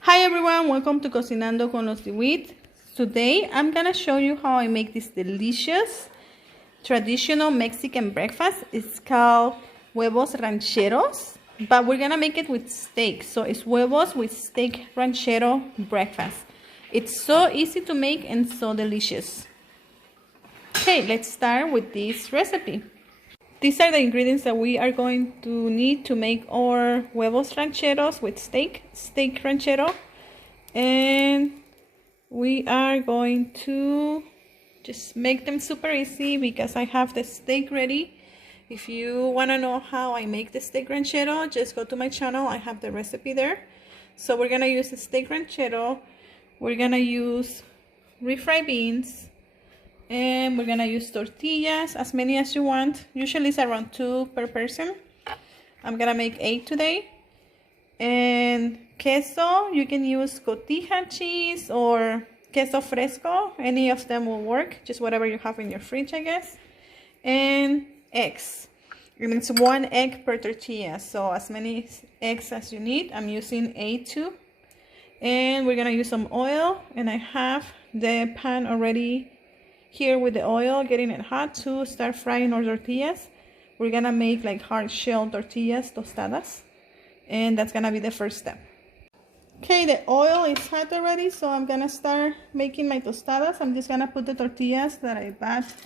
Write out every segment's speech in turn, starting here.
Hi everyone, welcome to Cocinando con los Diwit. Today I'm gonna show you how I make this delicious traditional Mexican breakfast. It's called Huevos Rancheros, but we're gonna make it with steak. So it's huevos with steak ranchero breakfast. It's so easy to make and so delicious. Okay, let's start with this recipe. These are the ingredients that we are going to need to make our huevos rancheros with steak ranchero. And we are going to just make them super easy because I have the steak ready. If you want to know how I make the steak ranchero, just go to my channel. I have the recipe there. So we're going to use the steak ranchero. We're going to use refried beans. And we're gonna use tortillas, as many as you want. Usually it's around 2 per person. I'm gonna make 8 today. And queso, you can use cotija cheese or queso fresco. Any of them will work, just whatever you have in your fridge, I guess. And eggs. And it's 1 egg per tortilla, so as many eggs as you need. I'm using 8 too. And we're gonna use some oil, and I have the pan already here with the oil, getting it hot to start frying our tortillas. We're gonna make like hard shell tortillas, tostadas, and that's gonna be the first step. Okay, the oil is hot already, so I'm gonna start making my tostadas. I'm just gonna put the tortillas that I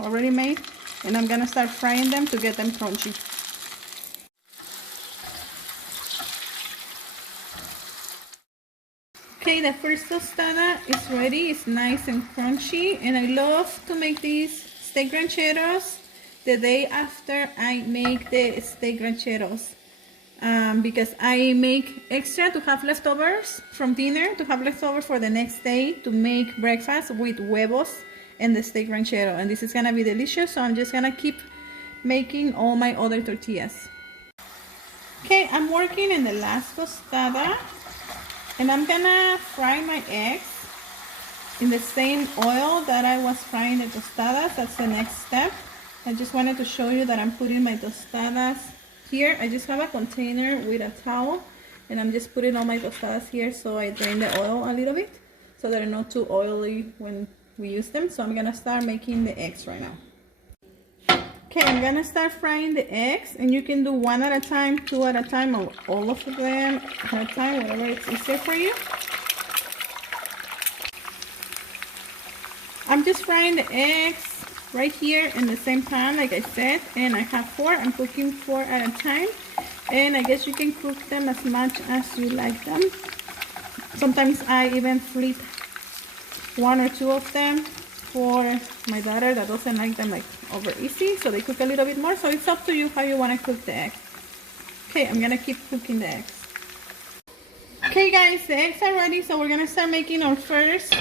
already made, and I'm gonna start frying them to get them crunchy. Okay, the first tostada is ready. It's nice and crunchy, and I love to make these steak rancheros the day after I make the steak rancheros because I make extra to have leftovers from dinner, to have leftovers for the next day to make breakfast with huevos and the steak ranchero, and this is gonna be delicious. So I'm just gonna keep making all my other tortillas. Okay, I'm working in the last tostada. And I'm gonna fry my eggs in the same oil that I was frying the tostadas. That's the next step. I just wanted to show you that I'm putting my tostadas here. I just have a container with a towel, and I'm just putting all my tostadas here so I drain the oil a little bit so they're not too oily when we use them. So I'm gonna start making the eggs right now. Okay, I'm gonna start frying the eggs, and you can do 1 at a time, 2 at a time, or all of them at a time, whatever it's easier for you. I'm just frying the eggs right here in the same pan, like I said, and I have 4. I'm cooking 4 at a time, and I guess you can cook them as much as you like them. Sometimes I even flip 1 or 2 of them for my daughter that doesn't like them like over easy, so they cook a little bit more. So it's up to you how you want to cook the egg. Okay, I'm gonna keep cooking the eggs. Okay guys, the eggs are ready, so we're gonna start making our first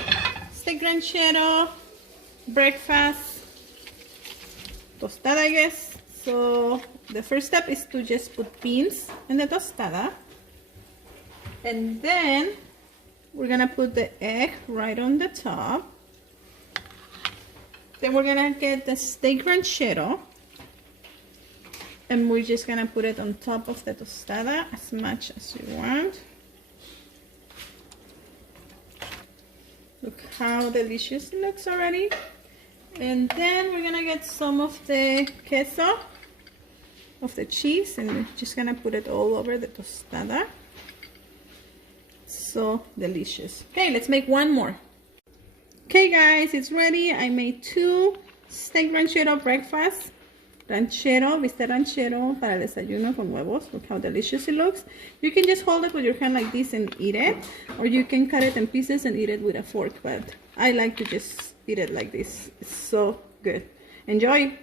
steak ranchero breakfast tostada, I guess. So the first step is to just put beans in the tostada, and then we're gonna put the egg right on the top. Then we're gonna get the steak ranchero, and we're just gonna put it on top of the tostada as much as you want. Look how delicious it looks already. And then we're gonna get some of the queso, of the cheese, and we're just gonna put it all over the tostada. So delicious. Okay, let's make one more. Okay guys, it's ready. I made 2 steak ranchero breakfast. Ranchero, bistec ranchero para el desayuno con huevos. Look how delicious it looks. You can just hold it with your hand like this and eat it, or you can cut it in pieces and eat it with a fork, but I like to just eat it like this. It's so good. Enjoy!